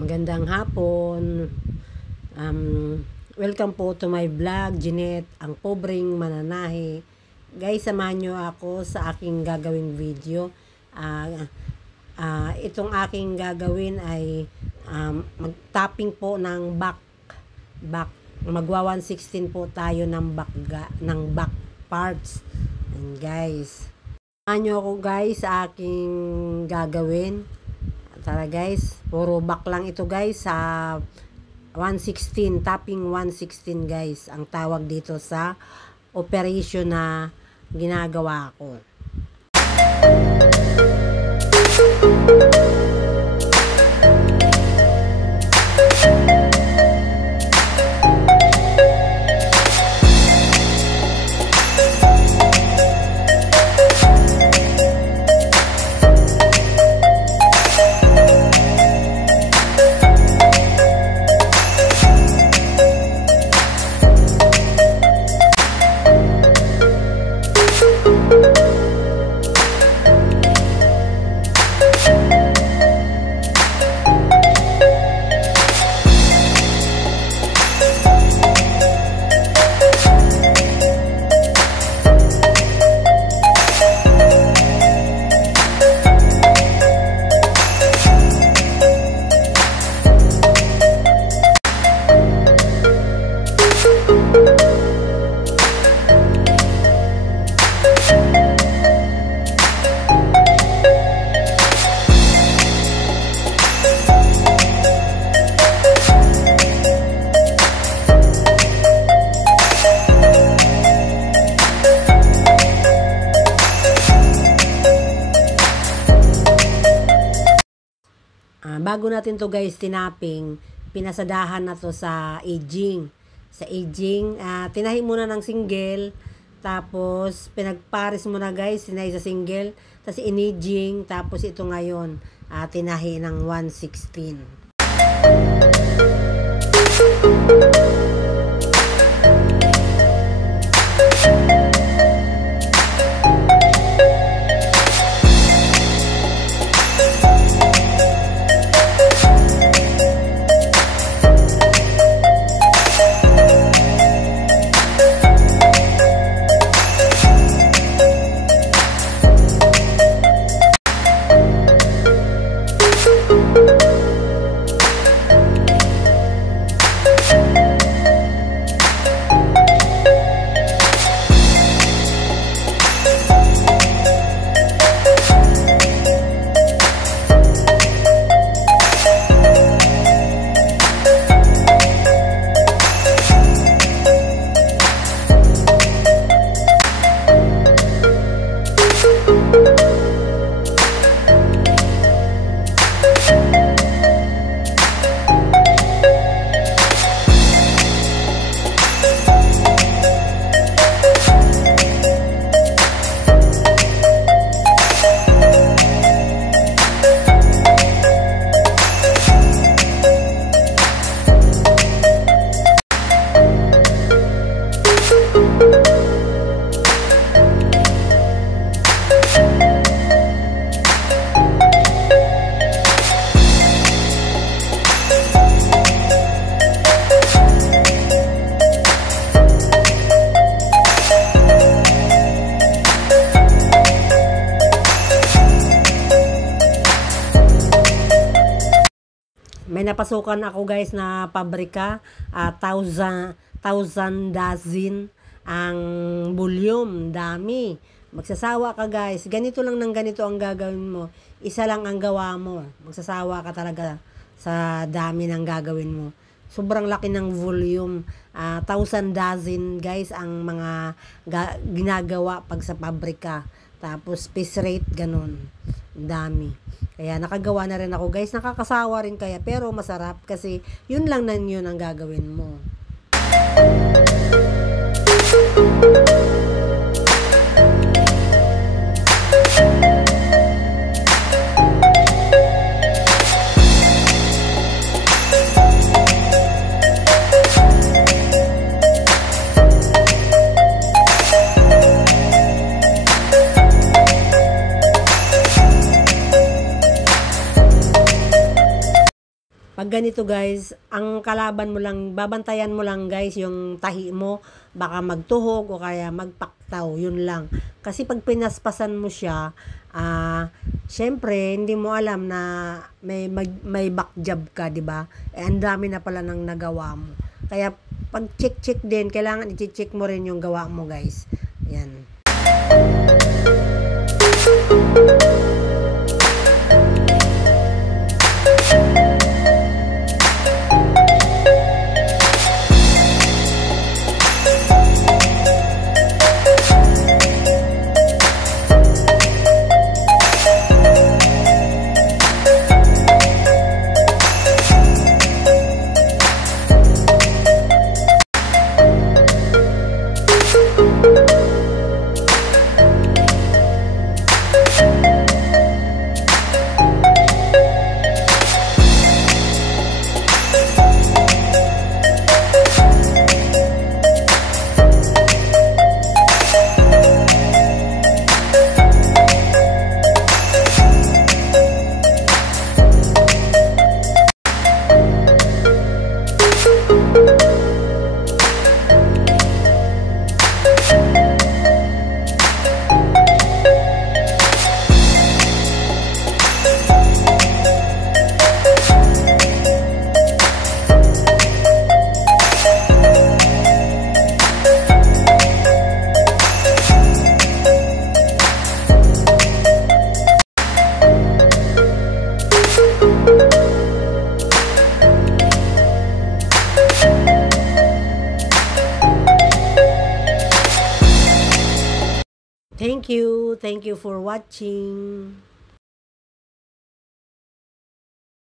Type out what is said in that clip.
Magandang hapon. Welcome po to my vlog, Jeanette, ang pobreng mananahi. Guys, samahan nyo ako sa aking gagawing video. Itong aking gagawin ay mag-tapping po ng back. Magwa 116 po tayo ng back parts. And guys, samahan nyo ako guys sa aking gagawin. Tara guys, puro back lang ito guys sa 116, tapping 116 guys, ang tawag dito sa operation na ginagawa ko. Bago natin to guys tinaping, pinasadahan na to sa aging. Sa aging, tinahi muna ng single, tapos pinagpares muna guys, tinahi sa single, tapos in-aging, tapos ito ngayon, tinahi ng 116. May napasukan ako guys na pabrika, 1,000 dozen ang volume, dami. Magsasawa ka guys, ganito lang ng ganito ang gagawin mo, isa lang ang gawa mo, magsasawa ka talaga sa dami ng gagawin mo. Sobrang laki ng volume, 1,000 dozen guys ang mga ginagawa pag sa pabrika. Tapos piece rate ganun, dami. Kaya nakagawa na rin ako guys, nakakasawa rin kaya, pero masarap kasi yun lang na yun ang gagawin mo. Pag ganito guys, ang kalaban mo lang, babantayan mo lang guys yung tahi mo, baka magtuhog o kaya magpaktaw, yun lang. Kasi pag pinaspasan mo siya, syempre hindi mo alam na may back jab ka, di ba? Ang dami na pala nang nagawa mo. Kaya pag check din, kailangan i-check mo rin yung gawa mo guys. Yan. Thank you for watching.